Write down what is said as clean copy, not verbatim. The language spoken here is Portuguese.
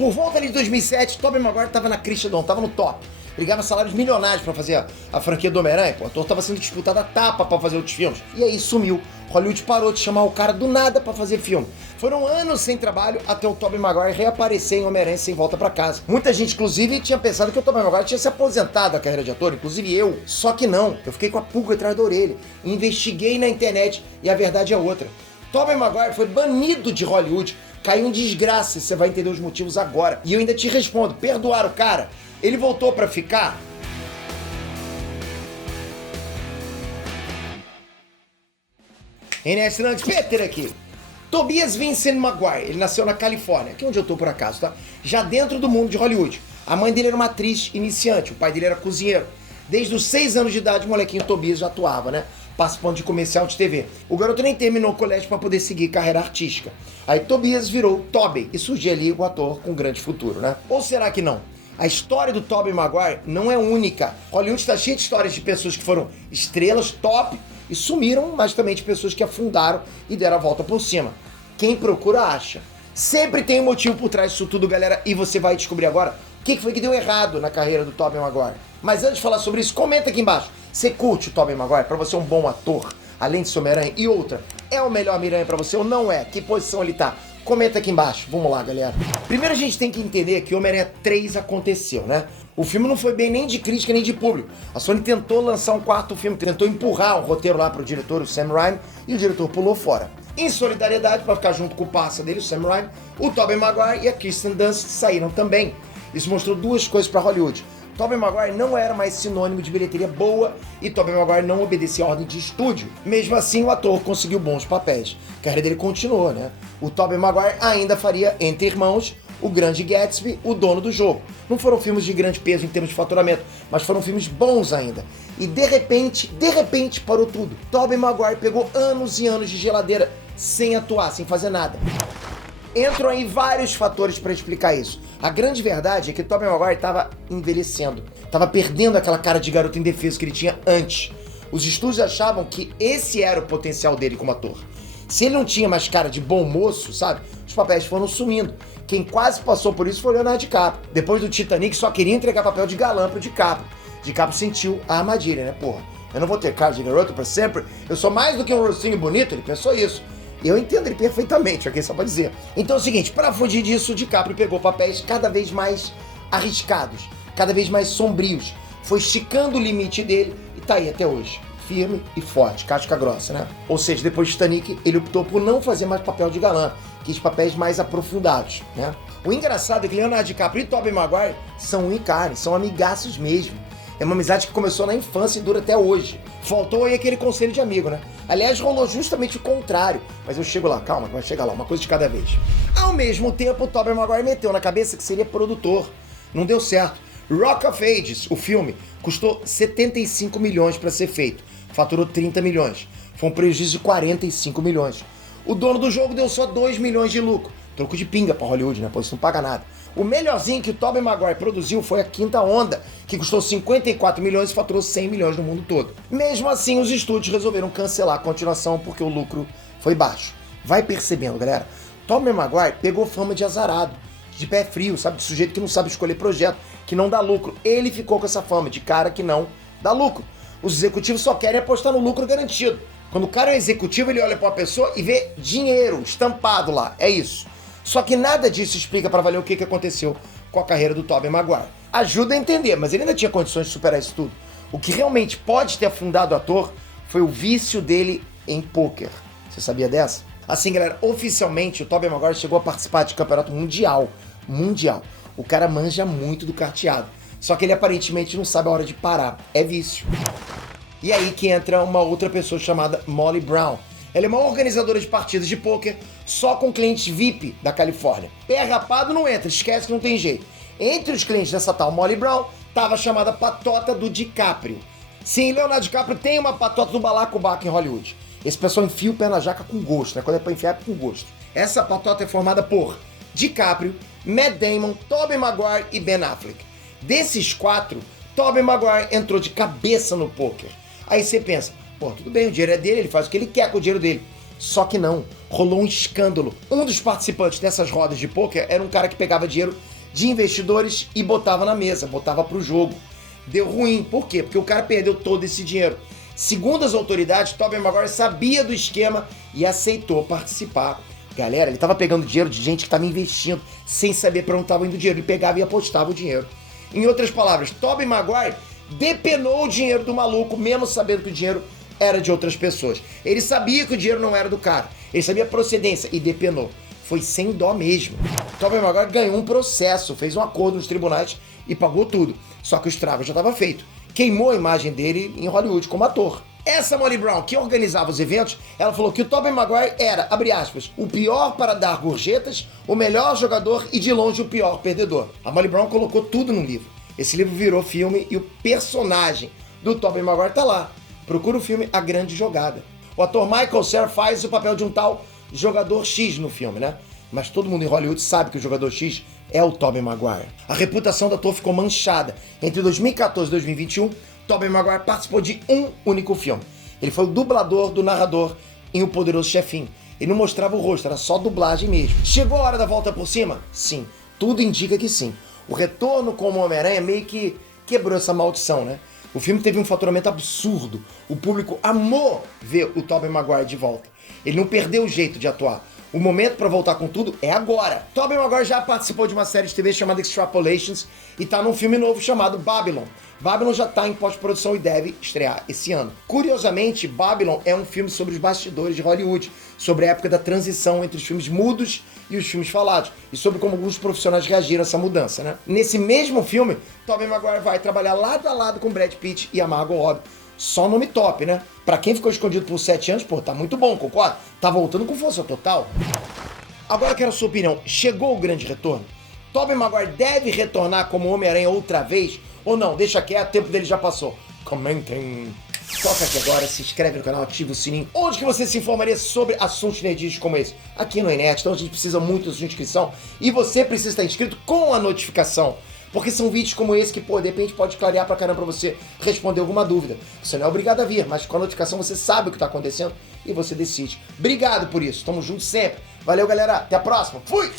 Por volta ali de 2007, Tobey Maguire estava na crista do ano, estava no top. Ele ganhava salários milionários pra fazer a franquia do Homem-Aranha. O ator tava sendo disputado a tapa pra fazer outros filmes. E aí sumiu. Hollywood parou de chamar o cara do nada pra fazer filme. Foram anos sem trabalho até o Tobey Maguire reaparecer em Homem-Aranha Sem Volta Pra Casa. Muita gente, inclusive, tinha pensado que o Tobey Maguire tinha se aposentado da carreira de ator, inclusive eu. Só que não. Eu fiquei com a pulga atrás da orelha. Investiguei na internet e a verdade é outra. Tobey Maguire foi banido de Hollywood. Caiu em desgraça e você vai entender os motivos agora. E eu ainda te respondo, perdoar o cara? Ele voltou pra ficar? NS Nantes, Peter aqui. Tobias Vincent Maguire, ele nasceu na Califórnia, que é onde eu tô por acaso, tá? Já dentro do mundo de Hollywood. A mãe dele era uma atriz iniciante, o pai dele era cozinheiro. Desde os 6 anos de idade, o molequinho Tobias já atuava, né? Participando de comercial de TV. O garoto nem terminou o colégio para poder seguir carreira artística. Aí Tobias virou Tobey e surgiu ali o ator com grande futuro, né? Ou será que não? A história do Tobey Maguire não é única. Hollywood está cheio de histórias de pessoas que foram estrelas top e sumiram, mas também de pessoas que afundaram e deram a volta por cima. Quem procura, acha. Sempre tem um motivo por trás disso tudo, galera, e você vai descobrir agora o que foi que deu errado na carreira do Tobey Maguire. Mas antes de falar sobre isso, comenta aqui embaixo. Você curte o Tobey Maguire? Pra você é um bom ator, além de ser Homem-Aranha? E outra, é o melhor Homem-Aranha pra você ou não é? Que posição ele tá? Comenta aqui embaixo. Vamos lá, galera. Primeiro a gente tem que entender que Homem-Aranha 3 aconteceu, né? O filme não foi bem nem de crítica nem de público. A Sony tentou lançar um quarto filme, tentou empurrar um roteiro lá pro diretor, o Sam Raimi, e o diretor pulou fora. Em solidariedade, para ficar junto com o parça dele, o Sam Raimi, o Tobey Maguire e a Kirsten Dunst saíram também. Isso mostrou duas coisas para Hollywood. Tobey Maguire não era mais sinônimo de bilheteria boa e Tobey Maguire não obedecia a ordem de estúdio. Mesmo assim, o ator conseguiu bons papéis. A carreira dele continuou, né? O Tobey Maguire ainda faria Entre Irmãos, O Grande Gatsby, O Dono do Jogo. Não foram filmes de grande peso em termos de faturamento, mas foram filmes bons ainda. E de repente parou tudo. Tobey Maguire pegou anos e anos de geladeira sem atuar, sem fazer nada. Entram aí vários fatores para explicar isso. A grande verdade é que Tobey Maguire estava envelhecendo, estava perdendo aquela cara de garoto indefeso que ele tinha antes. Os estúdios achavam que esse era o potencial dele como ator. Se ele não tinha mais cara de bom moço, sabe? Os papéis foram sumindo. Quem quase passou por isso foi o Leonardo DiCaprio. Depois do Titanic, só queria entregar papel de galã pro DiCaprio. DiCaprio sentiu a armadilha, né? Porra, eu não vou ter cara de garoto pra sempre. Eu sou mais do que um rostinho bonito. Ele pensou isso. E eu entendo ele perfeitamente, aqui só pra dizer. Então é o seguinte, pra fugir disso, o DiCaprio pegou papéis cada vez mais arriscados, cada vez mais sombrios. Foi esticando o limite dele e tá aí até hoje. Firme e forte, casca grossa, né? Ou seja, depois de Titanic, ele optou por não fazer mais papel de galã, quis papéis mais aprofundados, né? O engraçado é que Leonardo DiCaprio e Tobey Maguire são um e carne, são amigaços mesmo. É uma amizade que começou na infância e dura até hoje. Faltou aí aquele conselho de amigo, né? Aliás, rolou justamente o contrário. Mas eu chego lá, calma, vai chegar lá, uma coisa de cada vez. Ao mesmo tempo, o Tobey Maguire meteu na cabeça que seria produtor. Não deu certo. Rock of Ages, o filme, custou 75 milhões para ser feito. Faturou 30 milhões. Foi um prejuízo de 45 milhões. O dono do jogo deu só 2 milhões de lucro. Troco de pinga pra Hollywood, né? Pois isso não paga nada. O melhorzinho que o Tobey Maguire produziu foi a Quinta Onda, que custou 54 milhões e faturou 100 milhões no mundo todo. Mesmo assim, os estúdios resolveram cancelar a continuação porque o lucro foi baixo. Vai percebendo, galera. Tobey Maguire pegou fama de azarado, de pé frio, sabe? De sujeito que não sabe escolher projeto, que não dá lucro. Ele ficou com essa fama de cara que não dá lucro. Os executivos só querem apostar no lucro garantido. Quando o cara é executivo, ele olha pra uma pessoa e vê dinheiro estampado lá. É isso. Só que nada disso explica pra valer o que aconteceu com a carreira do Tobey Maguire. Ajuda a entender, mas ele ainda tinha condições de superar isso tudo. O que realmente pode ter afundado o ator foi o vício dele em pôquer. Você sabia dessa? Assim, galera, oficialmente o Tobey Maguire chegou a participar de campeonato mundial. O cara manja muito do carteado. Só que ele aparentemente não sabe a hora de parar. É vício. E aí que entra uma outra pessoa chamada Molly Brown. Ela é uma organizadora de partidas de pôquer só com clientes VIP da Califórnia. Pé rapado não entra, esquece que não tem jeito. Entre os clientes dessa tal Molly Brown, tava a chamada patota do DiCaprio. Sim, Leonardo DiCaprio tem uma patota do balacobaco em Hollywood. Esse pessoal enfia o pé na jaca com gosto, né? Quando é pra enfiar, é com gosto. Essa patota é formada por DiCaprio, Matt Damon, Tobey Maguire e Ben Affleck. Desses 4, Tobey Maguire entrou de cabeça no pôquer. Aí você pensa, pô, tudo bem, o dinheiro é dele, ele faz o que ele quer com o dinheiro dele. Só que não, rolou um escândalo. Um dos participantes dessas rodas de pôquer era um cara que pegava dinheiro de investidores e botava na mesa, botava pro jogo. Deu ruim, por quê? Porque o cara perdeu todo esse dinheiro. Segundo as autoridades, Tobey Maguire sabia do esquema e aceitou participar. Galera, ele tava pegando dinheiro de gente que tava investindo sem saber para onde tava indo o dinheiro. Ele pegava e apostava o dinheiro. Em outras palavras, Tobey Maguire depenou o dinheiro do maluco, mesmo sabendo que o dinheiro era de outras pessoas. Ele sabia que o dinheiro não era do cara. Ele sabia a procedência e depenou. Foi sem dó mesmo. Tobey Maguire ganhou um processo, fez um acordo nos tribunais e pagou tudo. Só que o estrago já estava feito. Queimou a imagem dele em Hollywood como ator. Essa Molly Brown, que organizava os eventos, ela falou que o Tobey Maguire era, abre aspas, o pior para dar gorjetas, o melhor jogador e de longe o pior perdedor. A Molly Brown colocou tudo no livro. Esse livro virou filme e o personagem do Tobey Maguire tá lá. Procura o filme A Grande Jogada. O ator Michael Cera faz o papel de um tal jogador X no filme, né? Mas todo mundo em Hollywood sabe que o jogador X é o Tobey Maguire. A reputação do ator ficou manchada. Entre 2014 e 2021, Tobey Maguire participou de um único filme. Ele foi o dublador do narrador em O Poderoso Chefinho. Ele não mostrava o rosto, era só dublagem mesmo. Chegou a hora da volta por cima? Sim, tudo indica que sim. O retorno como Homem-Aranha meio que quebrou essa maldição, né? O filme teve um faturamento absurdo. O público amou ver o Tobey Maguire de volta. Ele não perdeu o jeito de atuar. O momento para voltar com tudo é agora. Tobey Maguire já participou de uma série de TV chamada Extrapolations e tá num filme novo chamado Babylon. Babylon já tá em pós-produção e deve estrear esse ano. Curiosamente, Babylon é um filme sobre os bastidores de Hollywood, sobre a época da transição entre os filmes mudos e os filmes falados, e sobre como alguns profissionais reagiram a essa mudança, né? Nesse mesmo filme, Tobey Maguire vai trabalhar lado a lado com Brad Pitt e a Margot Robbie. Só nome top, né? Pra quem ficou escondido por 7 anos, pô, tá muito bom, concorda? Tá voltando com força total. Agora eu quero a sua opinião. Chegou o grande retorno? Tobey Maguire deve retornar como Homem-Aranha outra vez? Ou não? Deixa quieto, o tempo dele já passou. Comentem. Toca aqui agora, se inscreve no canal, ativa o sininho. Onde que você se informaria sobre assuntos nerdísticos como esse? Aqui no Enet, então a gente precisa muito da sua inscrição. E você precisa estar inscrito com a notificação. Porque são vídeos como esse que, pô, de repente pode clarear pra caramba pra você responder alguma dúvida. Você não é obrigado a vir, mas com a notificação você sabe o que tá acontecendo e você decide. Obrigado por isso, tamo junto sempre. Valeu, galera, até a próxima. Fui!